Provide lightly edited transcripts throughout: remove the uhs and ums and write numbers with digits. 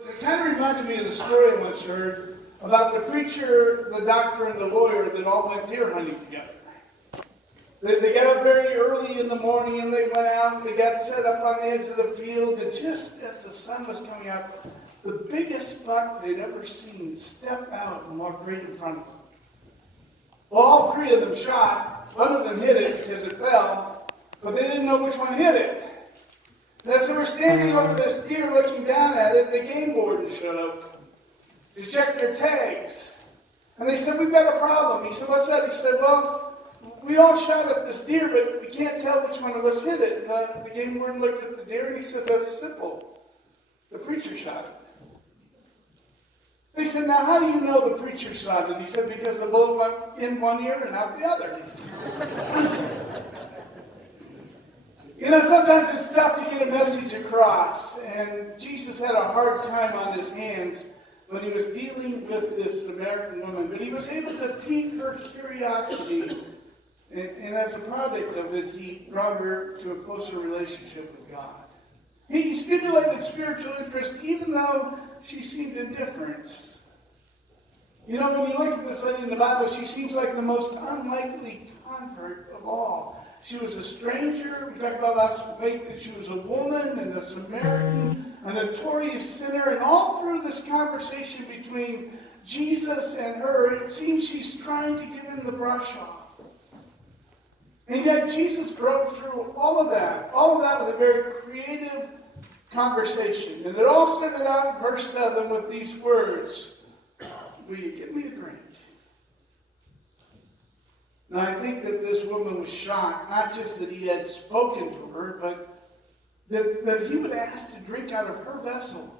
It kind of reminded me of the story I once heard about the preacher, the doctor, and the lawyer that all went deer hunting together. They got up very early in the morning and they went out and they got set up on the edge of the field, and just as the sun was coming out, the biggest buck they'd ever seen stepped out and walked right in front of them. Well, all three of them shot. One of them hit it because it fell, but they didn't know which one hit it. And as they were standing over this deer looking down at it, the game warden showed up to check their tags. And they said, "We've got a problem." He said, "What's that?" He said, "Well, we all shot at this deer, but we can't tell which one of us hit it." And the game warden looked at the deer and he said, "That's simple. The preacher shot it." They said, "Now how do you know the preacher shot it?" He said, "Because the bullet went in one ear and out the other." You know, sometimes it's tough to get a message across, and Jesus had a hard time on his hands when he was dealing with this Samaritan woman, but he was able to pique her curiosity, and as a product of it, he brought her to a closer relationship with God. He stimulated spiritual interest even though she seemed indifferent. You know, when you look at this lady in the Bible, she seems like the most unlikely convert of all. She was a stranger. We talked about last week that she was a woman and a Samaritan, a notorious sinner. And all through this conversation between Jesus and her, it seems she's trying to give him the brush off. And yet Jesus broke through all of that with a very creative conversation. And it all started out in verse 7 with these words, "Will you give me a drink?" Now, I think that this woman was shocked, not just that he had spoken to her, but that he would ask to drink out of her vessel.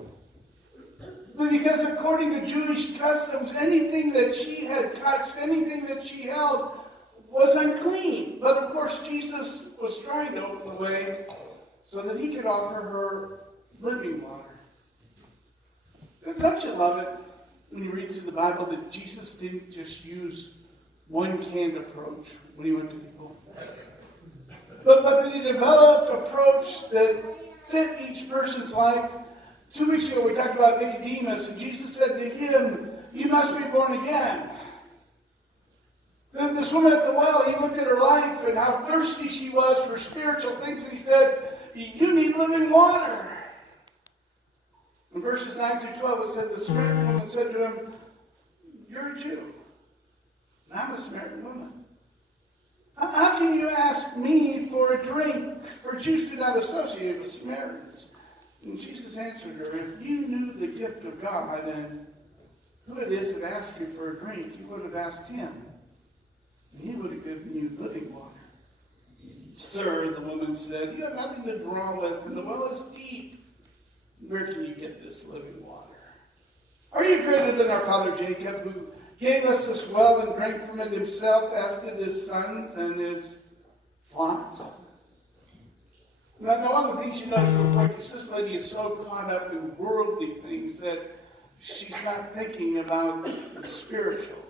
Because according to Jewish customs, anything that she had touched, anything that she held, was unclean. But of course, Jesus was trying to open the way so that he could offer her living water. Don't you love it when you read through the Bible that Jesus didn't just use one canned approach when he went to people, but that he developed an approach that fit each person's life. 2 weeks ago we talked about Nicodemus, and Jesus said to him, "You must be born again." Then this woman at the well, he looked at her life and how thirsty she was for spiritual things, and he said, "You need living water." In verses 9 through 12 it said, the Samaritan woman said to him, "You're a Jew, and I'm a Samaritan woman. How can you ask me for a drink? For Jews do not associate with Samaritans." And Jesus answered her, "If you knew the gift of God, then who it is that asked you for a drink, you would have asked him, and he would have given you living water." "Sir," the woman said, "you have nothing to draw with, and the well is deep. Where can you get this living water? Are you greater than our father Jacob, who gave us this well and drank from it himself, as did his sons and his flocks?" Now, one of the things you notice real quick is this lady is so caught up in worldly things that she's not thinking about the spiritual.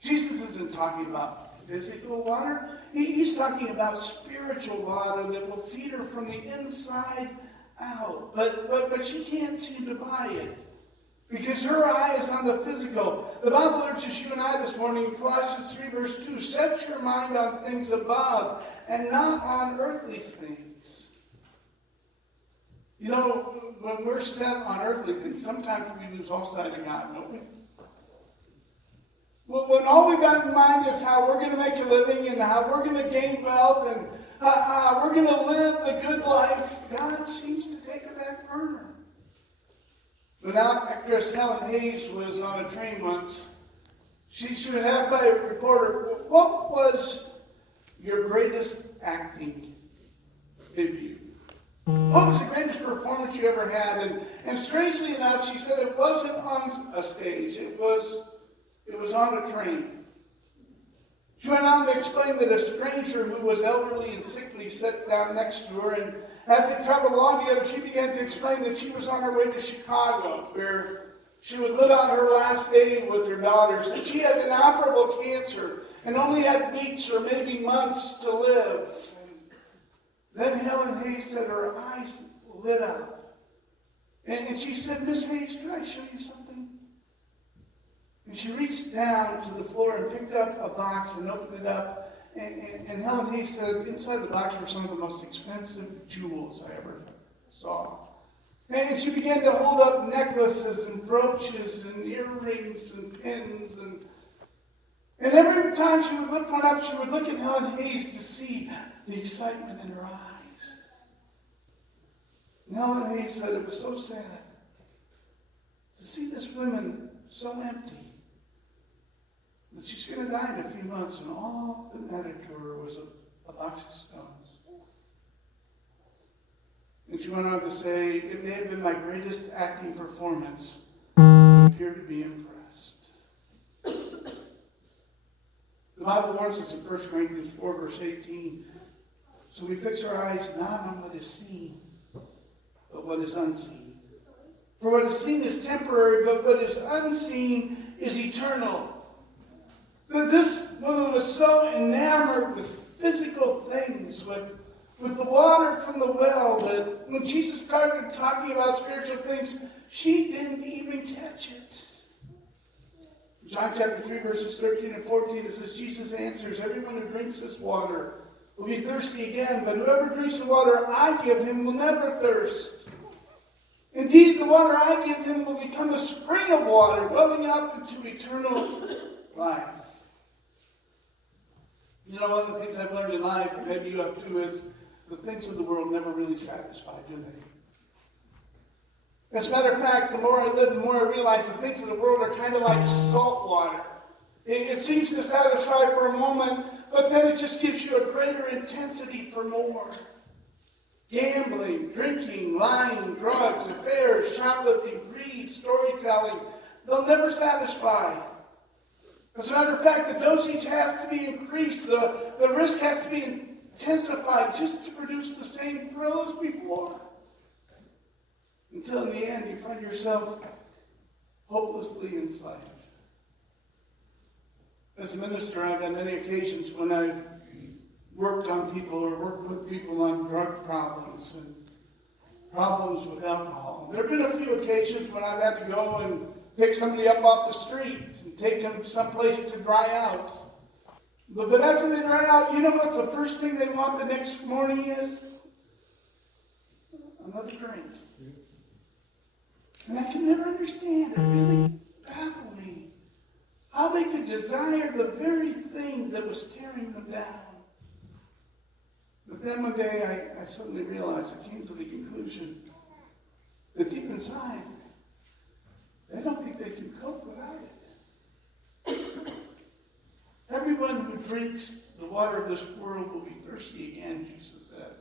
Jesus isn't talking about physical water. He's talking about spiritual water that will feed her from the inside out. But she can't seem to buy it, because her eye is on the physical. The Bible urges you and I this morning in Colossians 3 verse 2, "Set your mind on things above and not on earthly things." You know, when we're set on earthly things, sometimes we lose all sight of God, don't we? Well, when all we've got in mind is how we're going to make a living and how we're going to gain wealth and how we're going to live the good life, God seems to take a back burner. When actress Helen Hayes was on a train once, she was asked by a reporter, "What was your greatest acting debut? What was the greatest performance you ever had?" And strangely enough, she said it wasn't on a stage. It was on a train. She went on to explain that a stranger who was elderly and sickly sat down next to her, and as they traveled along together, she began to explain that she was on her way to Chicago, where she would live out her last day with her daughters. And she had inoperable cancer and only had weeks or maybe months to live. And then Helen Hayes said her eyes lit up. And she said, Miss Hayes, could I show you something? And she reached down to the floor and picked up a box and opened it up. And Helen Hayes said, inside the box were some of the most expensive jewels I ever saw. And she began to hold up necklaces and brooches and earrings and pins. And every time she would lift one up, she would look at Helen Hayes to see the excitement in her eyes. And Helen Hayes said it was so sad to see this woman so empty that she's going to die in a few months, and all that mattered to her was a box of stones. And she went on to say, it may have been my greatest acting performance. I appear to be impressed. The Bible warns us in 1 Corinthians 4, verse 18, so we fix our eyes not on what is seen, but what is unseen. For what is seen is temporary, but what is unseen is eternal. This woman was so enamored with physical things, with the water from the well, that when Jesus started talking about spiritual things, she didn't even catch it. John chapter 3, verses 13 and 14, it says, Jesus answers, everyone who drinks this water will be thirsty again, but whoever drinks the water I give him will never thirst. Indeed, the water I give him will become a spring of water, welling up into eternal life. You know, one of the things I've learned in life, and maybe you have too, is the things of the world never really satisfy, do they? As a matter of fact, the more I live, the more I realize the things of the world are kind of like salt water. It seems to satisfy for a moment, but then it just gives you a greater intensity for more. Gambling, drinking, lying, drugs, affairs, shoplifting, greed, storytelling, they'll never satisfy. As a matter of fact, the dosage has to be increased. The risk has to be intensified just to produce the same thrill as before. Until in the end you find yourself hopelessly enslaved. As a minister, I've had many occasions when I've worked on people or worked with people on drug problems and problems with alcohol. There have been a few occasions when I've had to go and pick somebody up off the street and take them someplace to dry out. But after they dry out, you know what the first thing they want the next morning is? Another drink. And I can never understand, it really baffled me, how they could desire the very thing that was tearing them down. But then one day I suddenly realized, I came to the conclusion that deep inside, they don't think they can cope without it. Everyone who drinks the water of this world will be thirsty again, Jesus said.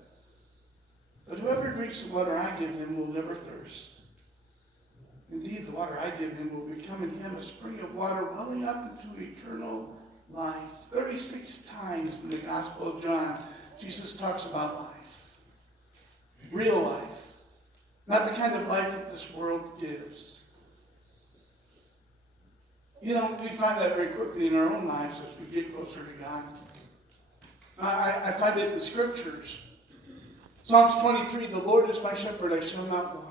But whoever drinks the water I give him will never thirst. Indeed, the water I give him will become in him a spring of water welling up into eternal life. 36 times in the Gospel of John, Jesus talks about life. Real life. Not the kind of life that this world gives. You know, we find that very quickly in our own lives as we get closer to God. I find it in the Scriptures. Psalms 23, the Lord is my shepherd, I shall not want.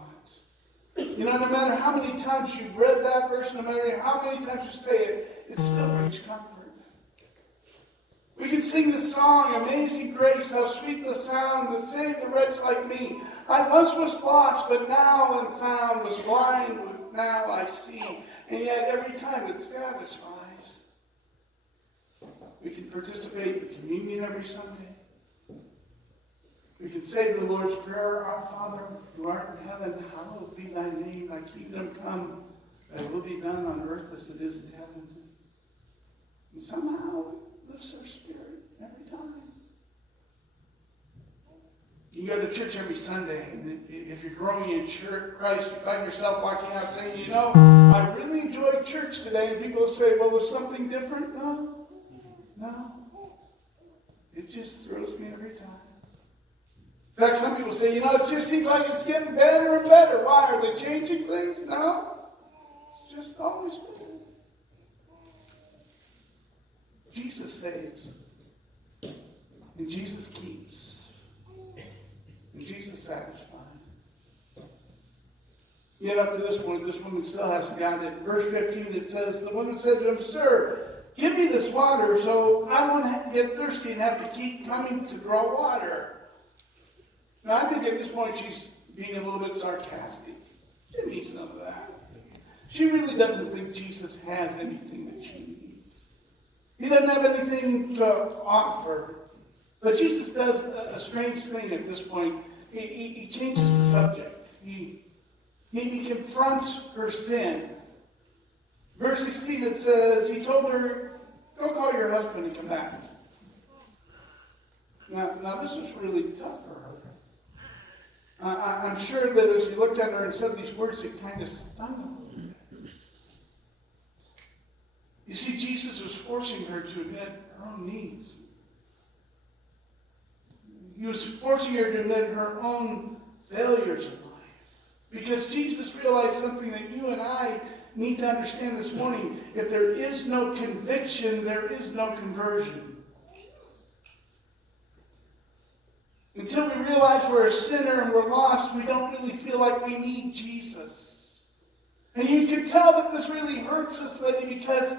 You know, no matter how many times you've read that verse, no matter how many times you say it, it still brings comfort. We can sing the song, Amazing Grace, how sweet the sound that saved a wretch like me. I once was lost, but now am found, was blind, but now I see. And yet every time it satisfies. We can participate in communion every Sunday. We can say the Lord's Prayer, Our Father, who art in heaven, hallowed be thy name, thy kingdom come, thy will be done on earth as it is in heaven. And somehow it lifts our spirit every time. You go to church every Sunday, and if you're growing in church, Christ, you find yourself walking out saying, you know, I really enjoyed church today. And people say, well, was something different? No. It just throws me every time. In fact, some people say, you know, it just seems like it's getting better and better. Why? Are they changing things? No. It's just always been. Jesus saves. And Jesus keeps. And Jesus satisfies. Yet up to this point, this woman still hasn't gotten it. Verse 15, it says, the woman said to him, Sir, give me this water so I won't get thirsty and have to keep coming to draw water. Now, I think at this point she's being a little bit sarcastic. Give me some of that. She really doesn't think Jesus has anything that she needs. He doesn't have anything to offer. But Jesus does a strange thing at this point. He changes the subject. He confronts her sin. Verse 16, it says, he told her, go call your husband and come back. Now this was really tough for her. I'm sure that as he looked at her and said these words, it kind of stung him a little bit. You see, Jesus was forcing her to admit her own needs. He was forcing her to admit her own failures in life. Because Jesus realized something that you and I need to understand this morning. If there is no conviction, there is no conversion. Until we realize we're a sinner and we're lost, we don't really feel like we need Jesus. And you can tell that this really hurts this lady because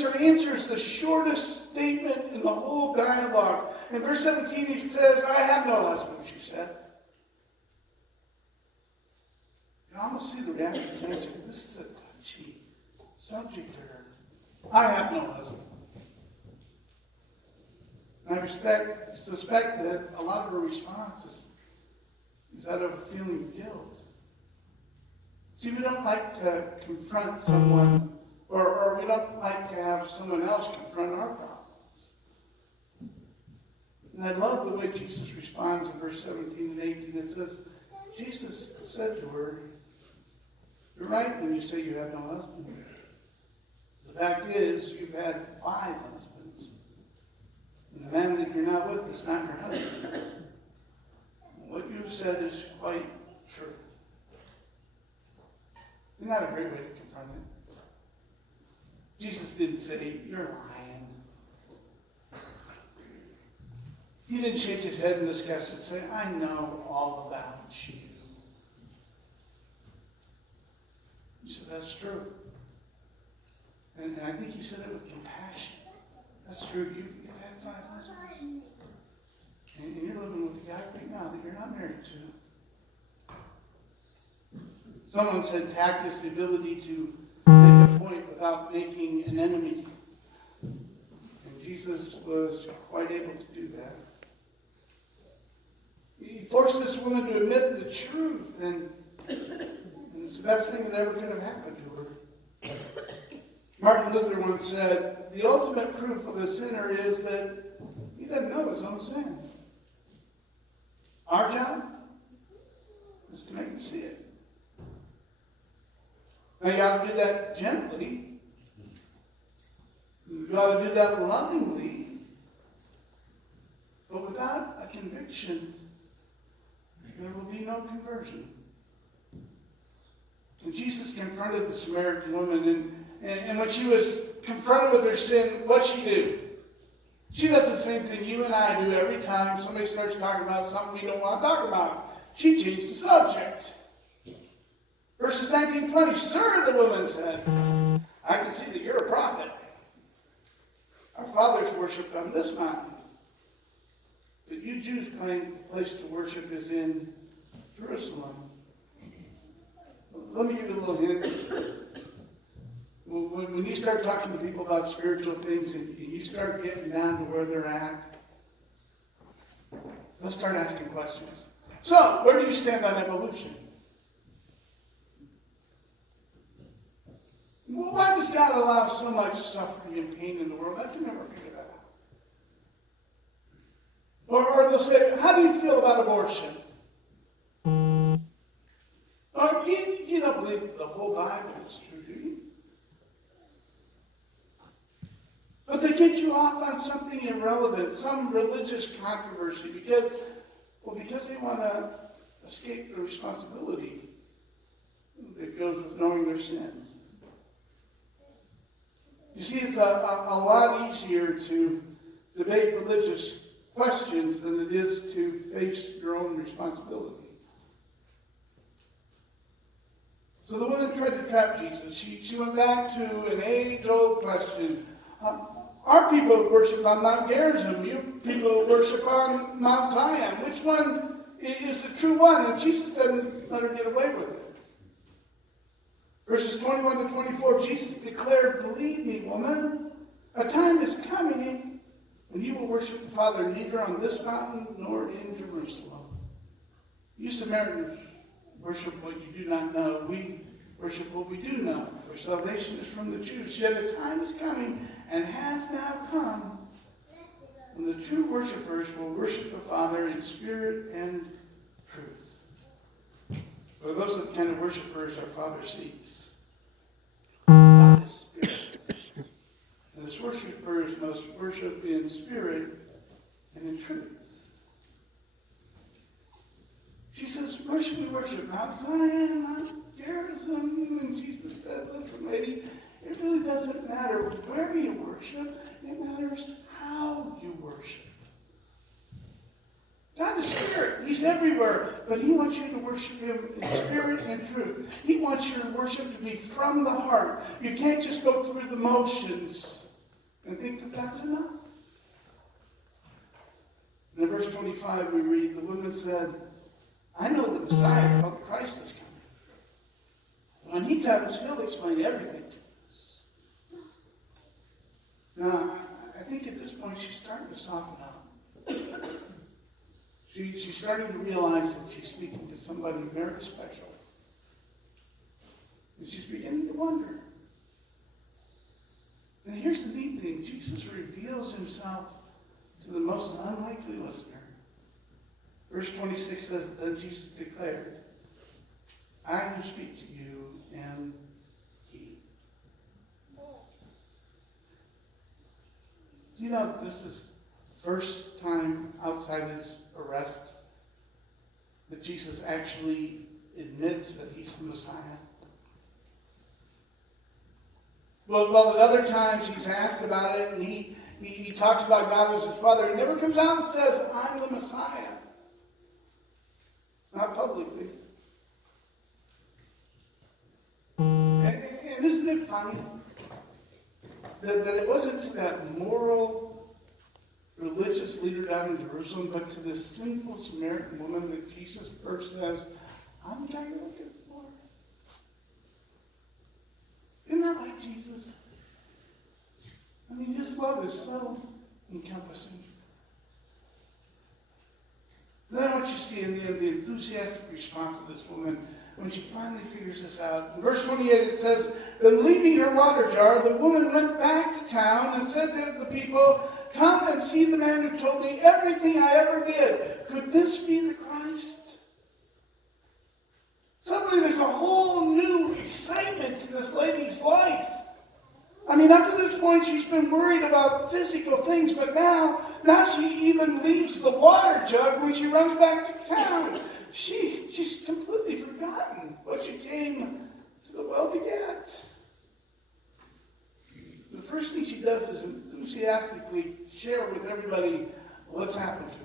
her answer is the shortest statement in the whole dialogue. In verse 17 he says, I have no husband, she said. You almost see the reaction. This is a touchy subject to her. I have no husband. And I suspect that a lot of her response is out of a feeling of guilt. See, we don't like to confront someone, or we don't like to have someone else confront our problems. And I love the way Jesus responds in verse 17 and 18. It says, Jesus said to her, you're right when you say you have no husband. The fact is, you've had 5 husbands. And the man that you're not with is not your husband. What you've said is quite true. Isn't that a great way to confront it? Jesus didn't say, you're lying. He didn't shake his head in disgust and say, I know all about you. He said, that's true. And I think he said it with compassion. That's true. You've had 5 husbands. And you're living with a guy right now that you're not married to. Someone said tact is the ability to make a point without making an enemy. And Jesus was quite able to do that. He forced this woman to admit the truth, and it's the best thing that ever could have happened to her. Martin Luther once said, the ultimate proof of a sinner is that he doesn't know his own sin. Our job is to make him see it. Now you ought to do that gently. You ought to do that lovingly. But without a conviction, there will be no conversion. And Jesus confronted the Samaritan woman, and when she was confronted with her sin, what'd she do? She does the same thing you and I do every time somebody starts talking about something we don't want to talk about. She changed the subject. Verses 19-20, Sir, the woman said, I can see that you're a prophet. Our fathers worshipped on this mountain. But you Jews claim the place to worship is in Jerusalem. Let me give you a little hint. When you start talking to people about spiritual things and you start getting down to where they're at, let's start asking questions. So, where do you stand on evolution? Well, why does God allow so much suffering and pain in the world? I can never figure that out. Or they'll say, how do you feel about abortion? Or you don't believe the whole Bible is true, do you? But they get you off on something irrelevant, some religious controversy, because they want to escape the responsibility that goes with knowing their sin. You see, it's a lot easier to debate religious questions than it is to face your own responsibility. So the woman tried to trap Jesus. She went back to an age-old question. Our people worship on Mount Gerizim. You people worship on Mount Zion. Which one is the true one? And Jesus didn't let her get away with it. Verses 21 to 24, Jesus declared, "Believe me, woman, a time is coming when you will worship the Father neither on this mountain nor in Jerusalem. You Samaritans worship what you do not know. We worship what we do know. For salvation is from the Jews. Yet a time is coming and has now come when the true worshipers will worship the Father in spirit and truth. For those are the kind of worshipers our Father seeks. God is spirit. And his worshipers must worship in spirit and in truth." She says, "Where should we worship? Mount Zion, Mount Gerizim?" And Jesus said, "Listen, lady, it really doesn't matter where you worship. It matters how you worship. God is spirit. He's everywhere. But he wants you to worship him in spirit and truth. He wants your worship to be from the heart. You can't just go through the motions and think that that's enough." And in verse 25 we read, the woman said, "I know the Messiah, called Christ, is coming. When he comes, he'll explain everything to us." Now, I think at this point she's starting to soften up. She's starting to realize that she's speaking to somebody very special. And she's beginning to wonder. And here's the neat thing. Jesus reveals himself to the most unlikely listener. Verse 26 says, "Then Jesus declared, I who speak to you am he." Do you know this is the first time outside his arrest that Jesus actually admits that he's the Messiah? Well, at other times he's asked about it, and he talks about God as his Father. He never comes out and says, "I'm the Messiah." Not publicly. And isn't it funny that it wasn't to that moral, religious leader down in Jerusalem, but to this sinful Samaritan woman that Jesus first says, "I'm the guy you're looking for"? Isn't that like Jesus? I mean, his love is so encompassing. Then I want you to see in the enthusiastic response of this woman when she finally figures this out. In verse 28 it says, "Then leaving her water jar, the woman went back to town and said to the people, 'Come and see the man who told me everything I ever did. Could this be the Christ?'" Suddenly there's a whole new excitement to this lady's life. I mean, up to this point, she's been worried about physical things, but now she even leaves the water jug when she runs back to town. She's completely forgotten what she came to the well to get. The first thing she does is enthusiastically share with everybody what's happened to her.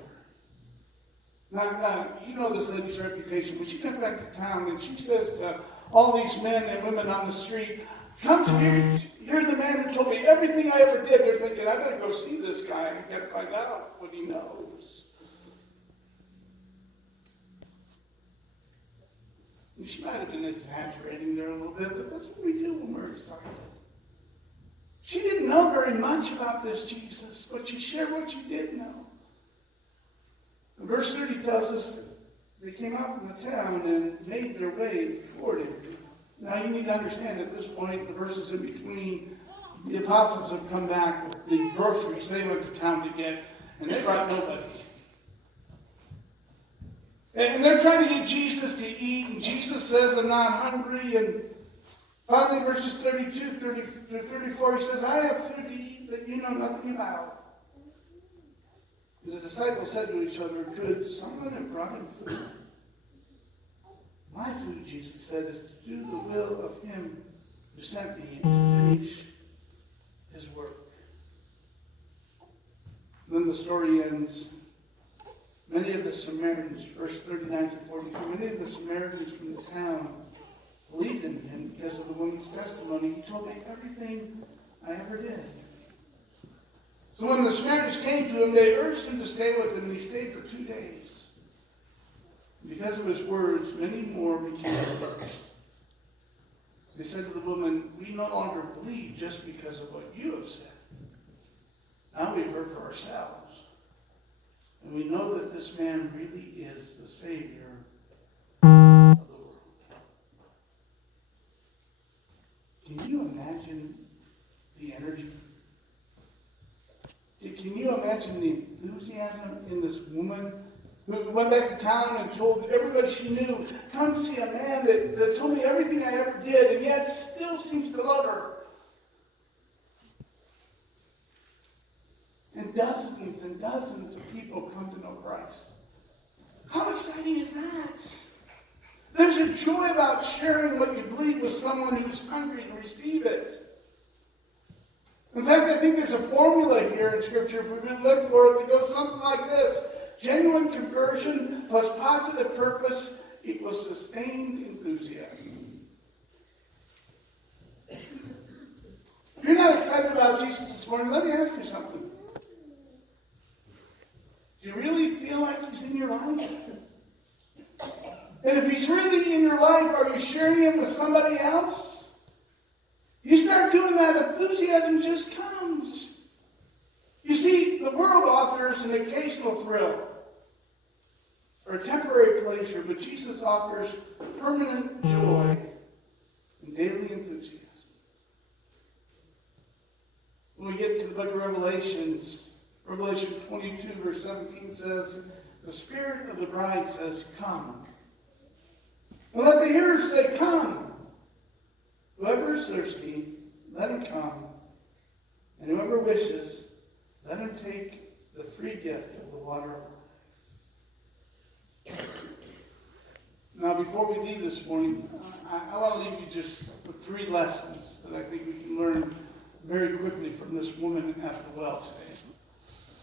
Now, you know this lady's reputation. When she comes back to town and she says to all these men and women on the street, "Come to here, you're the man who told me everything I ever did," they're thinking, "I gotta go see this guy. I gotta find out what he knows." And she might have been exaggerating there a little bit, but that's what we do when we're excited. She didn't know very much about this Jesus, but she shared what she did know. And verse 30 tells us they came out from the town and made their way toward him. Now you need to understand at this point, the verses in between, the apostles have come back with the groceries they went to town to get, and they brought nobody. And they're trying to get Jesus to eat, and Jesus says, "I'm not hungry." And finally, verses 32 through 34, he says, "I have food to eat that you know nothing about." And the disciples said to each other, "Could someone have brought him food?" "My food," Jesus said, "is to do the will of him who sent me and to finish his work." Then the story ends. Many of the Samaritans, verse 39 to 42, many of the Samaritans from the town believed in him because of the woman's testimony. He told me everything I ever did. So when the Samaritans came to him, they urged him to stay with them, and he stayed for 2 days. Because of his words, many more became believers. They said to the woman, "We no longer believe just because of what you have said. Now we've heard for ourselves. And we know that this man really is the Savior of the world." Can you imagine the energy? Can you imagine the enthusiasm in this woman who went back to town and told everybody she knew, "Come see a man that told me everything I ever did, and yet still seems to love her." And dozens of people come to know Christ. How exciting is that? There's a joy about sharing what you believe with someone who's hungry to receive it. In fact, I think there's a formula here in Scripture, if we really look for it, that goes something like this. Genuine conversion plus positive purpose equals sustained enthusiasm. If you're not excited about Jesus this morning, let me ask you something. Do you really feel like he's in your life? And if he's really in your life, are you sharing him with somebody else? You start doing that, enthusiasm just comes. You see, the world offers an occasional thrill or a temporary pleasure, but Jesus offers permanent joy and daily enthusiasm. When we get to the book of Revelations, Revelation 22, verse 17 says, "The Spirit of the bride says, 'Come.' And let the hearers say, 'Come.' Whoever is thirsty, let him come. And whoever wishes, let him take the free gift of the water of life." Now, before we leave this morning, I want to leave you just with 3 lessons that I think we can learn very quickly from this woman at the well today.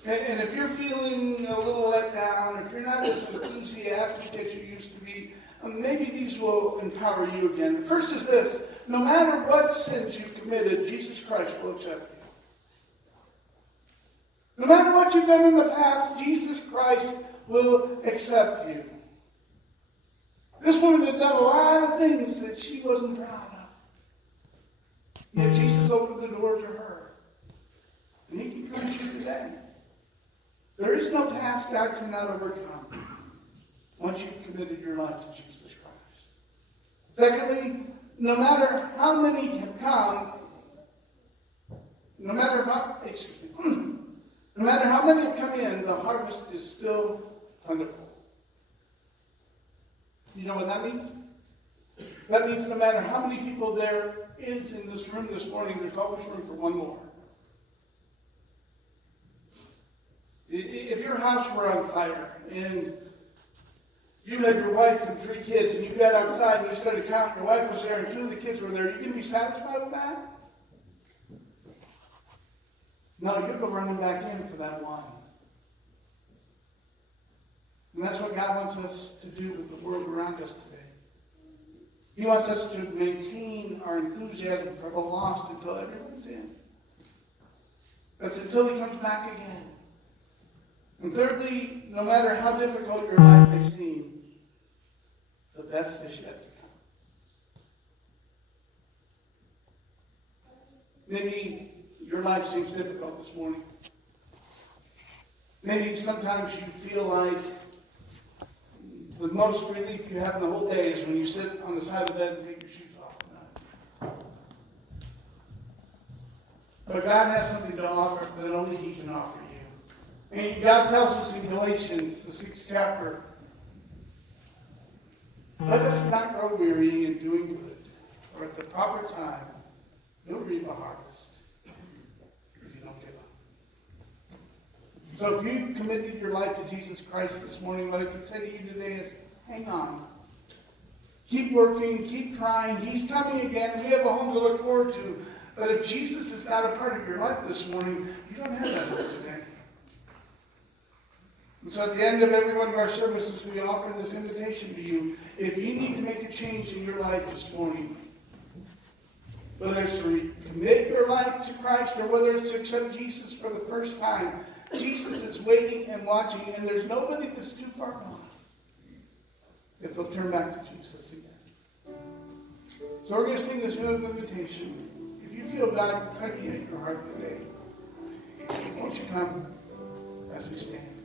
And if you're feeling a little let down, if you're not as enthusiastic as you used to be, maybe these will empower you again. The first is this: no matter what sins you've committed, Jesus Christ will accept you. No matter what you've done in the past, Jesus Christ will accept you. This woman had done a lot of things that she wasn't proud of. Yet Jesus opened the door to her. And he can come to you today. There is no past God cannot overcome once you've committed your life to Jesus Christ. Secondly, no matter how many have come, no matter how many have come in, the harvest is still plentiful. You know what that means? That means no matter how many people there is in this room this morning, there's always room for one more. If your house were on fire and you had your wife and 3 kids and you got outside and you started counting, your wife was there and 2 of the kids were there, are you going to be satisfied with that? No, you'll go running back in for that one. And that's what God wants us to do with the world around us today. He wants us to maintain our enthusiasm for the lost until everyone's in. That's until he comes back again. And thirdly, no matter how difficult your life may seem, the best is yet to come. Maybe your life seems difficult this morning. Maybe sometimes you feel like the most relief you have in the whole day is when you sit on the side of the bed and take your shoes off at night. But God has something to offer that only he can offer you. And God tells us in Galatians, the 6th chapter, let us not grow weary in doing good, for at the proper time you'll reap a harvest if you don't give up. So if you've committed your life to Jesus Christ this morning, what I can say to you today is, hang on. Keep working, keep trying. He's coming again. We have a home to look forward to. But if Jesus is not a part of your life this morning, you don't have that hope today. And so at the end of every one of our services, we offer this invitation to you. If you need to make a change in your life this morning, whether it's to commit your life to Christ or whether it's to accept Jesus for the first time, Jesus is waiting and watching, and there's nobody that's too far gone if they'll turn back to Jesus again. So we're going to sing this new invitation. If you feel God tugging at your heart today, won't you come as we stand?